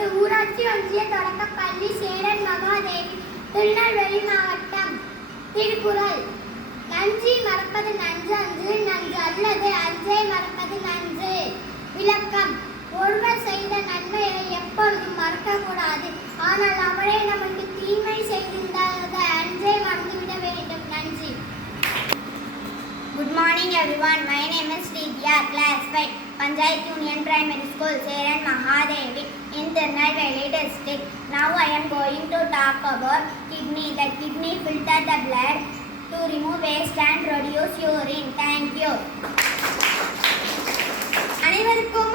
4 ஊராட்சி ஒன்றிய தொடக்கப் பள்ளி சேரன் மகாதேவி திருநெல்வேலி மாவட்டம். திருக்குறள். நன்றி மறப்பது நன்று அன்று, நன்று அல்லது அஞ்சை மறப்பது நன்று. விளக்கம். ஒருவர் செய்த நன்மையை எப்பொழுதும் மறக்கக்கூடாது. ஆனால் அவரே நமக்கு தீமை செய்திருந்தால் அன்றே மறந்துவிட வேண்டும். நன்றி. Good morning everyone. My name is Sridhya, class 5, Panchayat Union Primary School, Seran Mahadevi in Tirunelveli district. Now I am going to talk about kidney. The kidney filter the blood to remove waste and reduce urine. Thank you. அனைவருக்கும்